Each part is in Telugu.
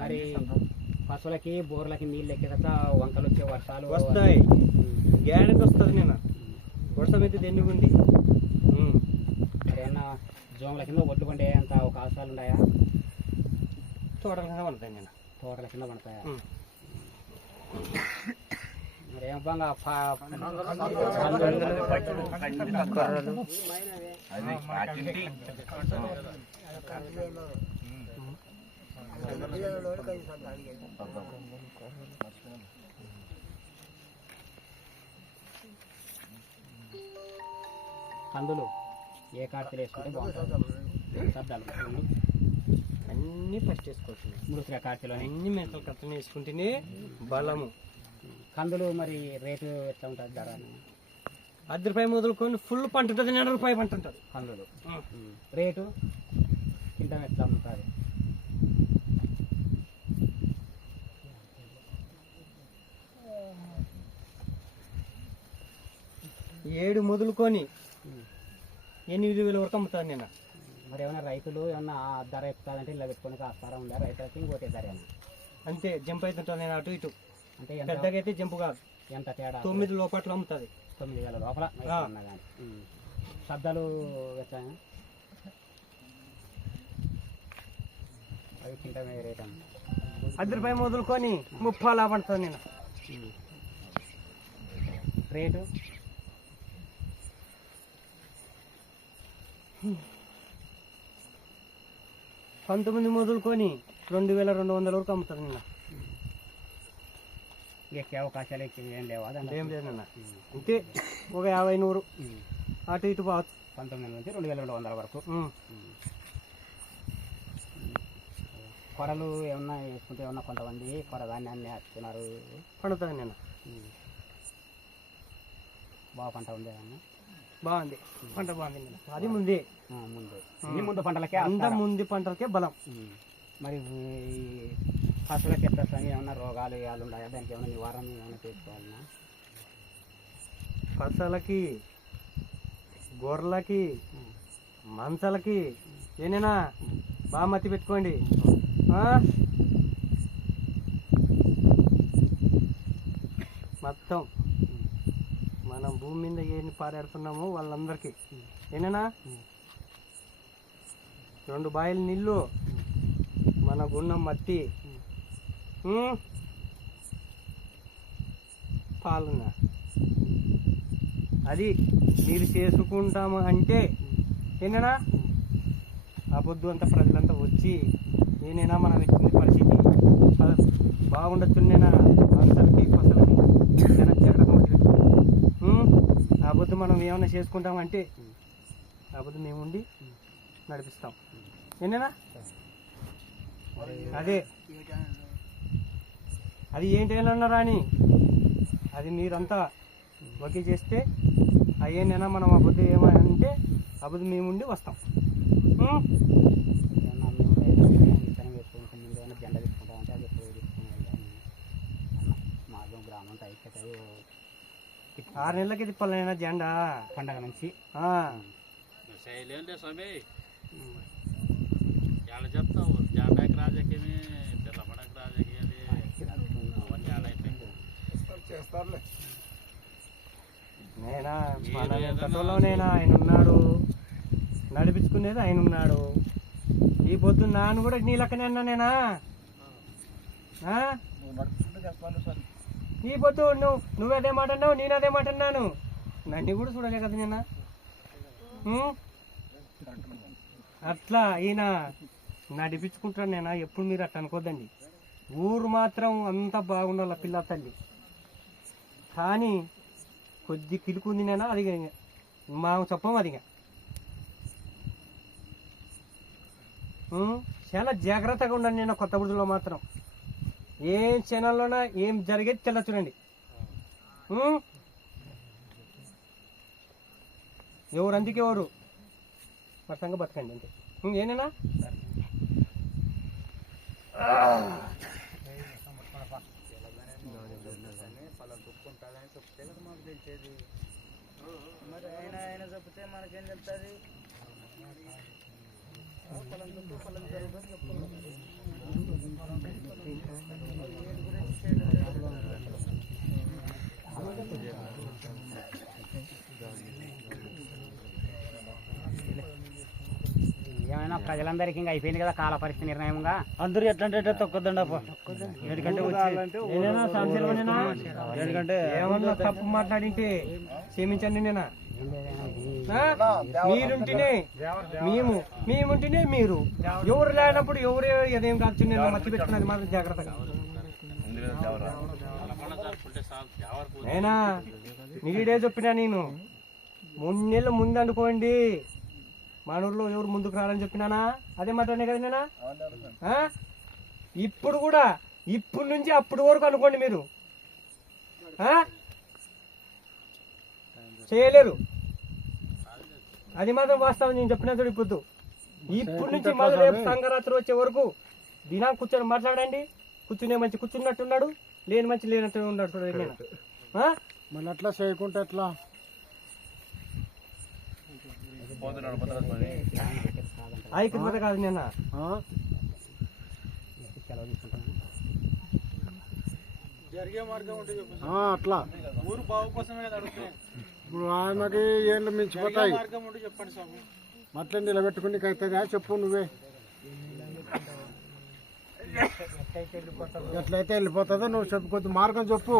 మరి పశువులకి బోర్లకి నీళ్ళు ఎక్కేదాకా వంకలు వచ్చే వర్షాలు వస్తాయి, గ్యారెంటీ వస్తుంది. నేను వర్షం అయితే దెన్నుకుంది. మరి ఏమన్నా జోముల కింద ఒడ్లు పండే అంత ఒక అవసరాలు ఉన్నాయా? తోటల కింద పడతాయి. నేను తోటల కింద పడతాయా? మరి ఏమన్నా కందులు ఏ కార్తీలు వేసుకుంటే బాగుంటుంది? శబ్దాలు అన్నీ ఫస్ట్ వేసుకోవచ్చు. మృతిక కార్తీలో అన్ని మేకల కట్టలు వేసుకుంటేనే బలము. కందులు మరి రేటు ఎట్లా ఉంటుంది ధర? ₹10 మొదలుకొని ఫుల్ పంట ఉంటుంది, ₹100 పంట ఉంటుంది కందులు. రేటు కింటం ఎట్లా ఉంటుంది? 7 మొదలుకొని 8,000 వరకు అమ్ముతాను నేను. మరి ఏమైనా రైతులు ఏమన్నా ధర ఎక్కుతుందంటే ఇలా పెట్టుకొని ఆస్కారం ఉందా? రైతులకి ఇంకోటి ధర అంతే జంప్ అవుతుంటుంది. నేను అటు ఇటు అంటే పెద్దగా అయితే జంపు కాదు. ఎంత తేడా? 9 లోపల అమ్ముతుంది. 9,000 లోపల కానీ శబ్దాలు ఎట్లా అవి కింద రేట్ అన్న ₹10 మొదలుకొని 30 లాభం పడుతుంది నేను. రేటు 19 మొదలుకొని 2,200 వరకు అమ్ముతుంది నిన్న. ఎక్కే అవకాశాలు ఏం లేవా? ఏం లేదన్న, అంతే ఒక 50-100 అటు ఇటు పోవచ్చు. 19 నుంచి 2,200 వరకు. కొరలు ఏమన్నా వేసుకుంటే ఏమన్నా కొంతమంది కొర ధాన్యాన్ని వేస్తున్నారు. పండుతుంది నిన్న. బాగా పంట ఉంది అన్న. బాగుంది పంట, బాగుంది నిన్న. అది ముందే ముందు పంటలకే అంత ముందు పంటలకే బలం. మరి పశువులకి ఎట్లా ఏమన్నా రోగాలు ఏళ్ళు ఉన్నాయా? దానికి ఏమైనా నివారణ ఏమైనా చేసుకోవాలన్నా? పసలకి, గొర్రెలకి, మంచలకి ఏనేనా బాగా మత్తి పెట్టుకోండి. మొత్తం మనం భూమి మీద ఏం పారేడుతున్నామో వాళ్ళందరికీ ఏనేనా 2 బాయిల నీళ్ళు, మన గున్నం మట్టి, పాలన, అది మీరు చేసుకుంటాము అంటే ఏనేనా ఆ పొద్దు అంతా ప్రజలంతా వచ్చి ఏనైనా మనం ఎట్టింది పరిస్థితి బాగుండొచ్చు. నేనా అందరికి పసలకి ఆ పొద్దు మనం ఏమైనా చేసుకుంటామంటే ఆ పొద్దు మేముండి నడిపిస్తాం. ఏనేనా అదే అది ఏంటైనా రాని అది మీరంతా ఓకే చేస్తే అయ్యేనైనా మనం ఆ పొద్దు ఏమంటే ఆ పొద్దు మేముండి వస్తాం. జెండా తీసుకుంటామంటే అది ఎప్పుడు తీసుకుని మార్గం గ్రామం ఐక్యత 6 నెలలకి తిప్పాలైనా జెండా పండగ నుంచి. స్వామి ఎలా చెప్తావు? జెండాకి రాజకీయమే, పిల్లపడకి రాజకీయాలు అవన్నీ చేస్తారులే. నేనా గతంలోనైనా ఆయన ఉన్నాడు, నడిపించుకునేది ఆయన ఉన్నాడు. ఈ పొద్దు నాన్న కూడా నీ లెక్కనే అన్నా. నేనా ఈ పొద్దు నువ్వదే మాట అన్నావు, నేను అదే మాట అన్నాను. నన్ను కూడా చూడలే కదా నిన్న. అట్లా ఈయన నడిపించుకుంటాను నేనా. ఎప్పుడు మీరు అట్లా అనుకోద్దండి. ఊరు మాత్రం అంత బాగుండాల పిల్ల తల్లి, కానీ కొద్ది కిలుకుంది నేనా. అది మా చెప్పం అది చాలా జాగ్రత్తగా ఉండండి. నేను కొత్త బుడిలో మాత్రం ఏం ఛానల్లోనా ఏం జరిగేది తెల్ల చూడండి. ఎవరు అందుకే ఎవరు పట్టంగా బతకండి అంతే. ఏనేనా మాకు తెలిసేది మరి ఆయన చెప్తే మనకేం చెప్తుంది? పొలం జరుగుతుంది. ప్రజలందరికీ ఇంకా అయిపోయింది కదా కాల పరిస్థితి నిర్ణయంగా. అందరూ ఎట్లంటే తొక్కదండప్ప ఎందుకంటే నేనేనా సంశయమనేనా? ఎందుకంటే ఏమన్నా తప్పు మాట్లాడింటే క్షమించండి నేనా. మీరుంటేనే మేముంటేనే మీరు, ఎవరు లేనప్పుడు ఎవరు ఏదేం కాదు. నేను మర్చి పెట్టుకున్నది మాత్రం జాగ్రత్తగా. నేనా నీడే చెప్పినా నేను 3 నెలల ముందు అనుకోండి మన ఊర్లో ఎవరు ముందుకు రాలని చెప్పినానా? అదే మాట్లాడే కదా నేనా. ఇప్పుడు కూడా ఇప్పుడు నుంచి అప్పుడు వరకు అనుకోండి మీరు చేయలేరు. అది మాత్రం వాస్తవం. నేను చెప్పినట్టు ఇప్పుడు నుంచి మళ్ళీ రేపు సంగరాత్రి వచ్చే వరకు దినా కూర్చొని మాట్లాడండి. కూర్చునే మంచి కూర్చున్నట్టున్నాడు, లేని మంచి లేనట్టు ఉన్నాడు. మళ్ళీ అట్లా చేయకుంటే ఎట్లా? ఐక్యత కాదు నిన్న సెలవు తీసుకుంటాను. అట్లా ఊరు బాగు కోసమే అడుగుతున్నాయి. ఇప్పుడు ఆయనకి ఏళ్ళు మించిపోతాయి. మార్గం ఉంటే చెప్పండి స్వామి. అట్లా నిలబెట్టుకుని అవుతుందా చెప్పు నువ్వే. ఎట్లయితే వెళ్ళిపోతుందో నువ్వు చెప్పు, కొద్ది మార్గం చెప్పు.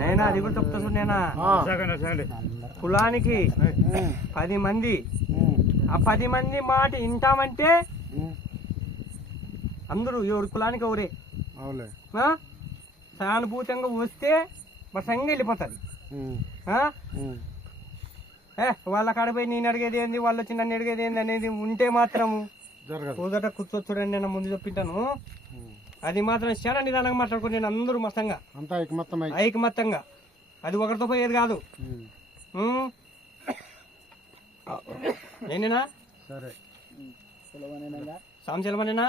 నేనా అది కూడా చెప్తా. నేనా కులానికి 10 మంది, ఆ 10 మంది మాట వింటామంటే అందరూ ఎవరి కులానికి ఎవరే అవులే సానుభూతంగా వస్తే మా సంఘం వెళ్ళిపోతుంది. వాళ్ళ కాడపోయి నేను అడిగేది ఏంది, వాళ్ళు వచ్చి నన్ను అడిగేది ఏంది అనేది ఉంటే మాత్రము కూదట కూర్చోచ్చుడండి. నేను ముందు చెప్పింటాను. అది మాత్రం చాలా నిదానంగా మాట్లాడుకుని నేను అందరూ మతంగా అంతా ఐకమత్తంగా, అది ఒకరితో పోయేది కాదు. నేనేనా సరే సాంశలమనేనా?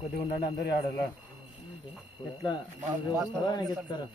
కొద్దిగా ఉండండి అందరూ ఆడలా ఎట్లా చెప్తారా